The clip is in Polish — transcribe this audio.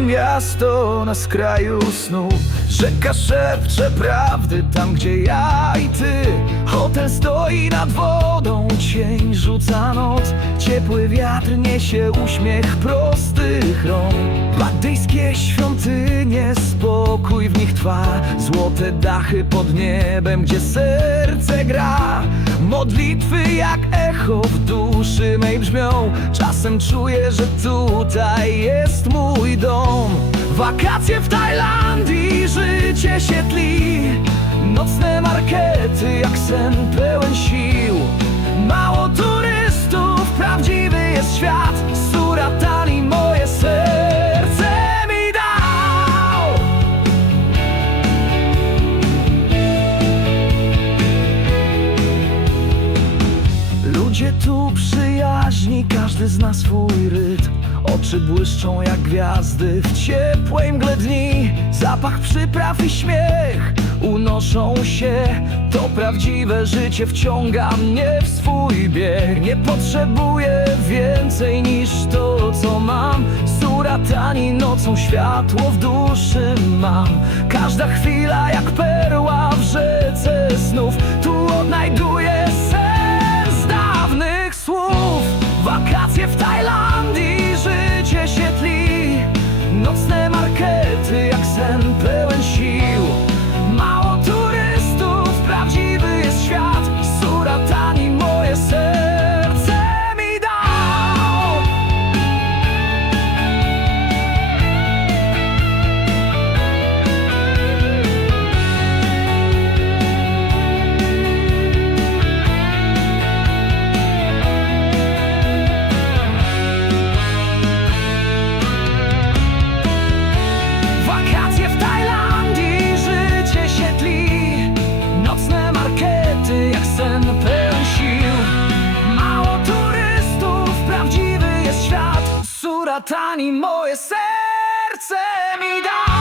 miasto na skraju snu Rzeka szepcze prawdy tam, gdzie ja i ty. Hotel stoi nad wodą, cień rzuca noc. Ciepły wiatr niesie uśmiech prostych rąk Badyjskie świątynie, spokój w nich trwa. Złote dachy pod niebem, gdzie serce gra. Modlitwy jak echo w duszy mej brzmią. Czasem czuję, że tutaj jest mój dom. Wakacje w Tajlandii, życie się tli. Nocne markety jak sen pełen sił. Mało każdy zna swój rytm. Oczy błyszczą jak gwiazdy w ciepłej mgle dni. Zapach przypraw i śmiech unoszą się. To prawdziwe życie wciąga mnie w swój bieg. Nie potrzebuję więcej niż to co mam. Suratani nocą światło w duszy mam. Każda chwila jak perła w rzece snów Tu odnajduję sens Wakacje w Tajlandii, Suratani moje serce mi da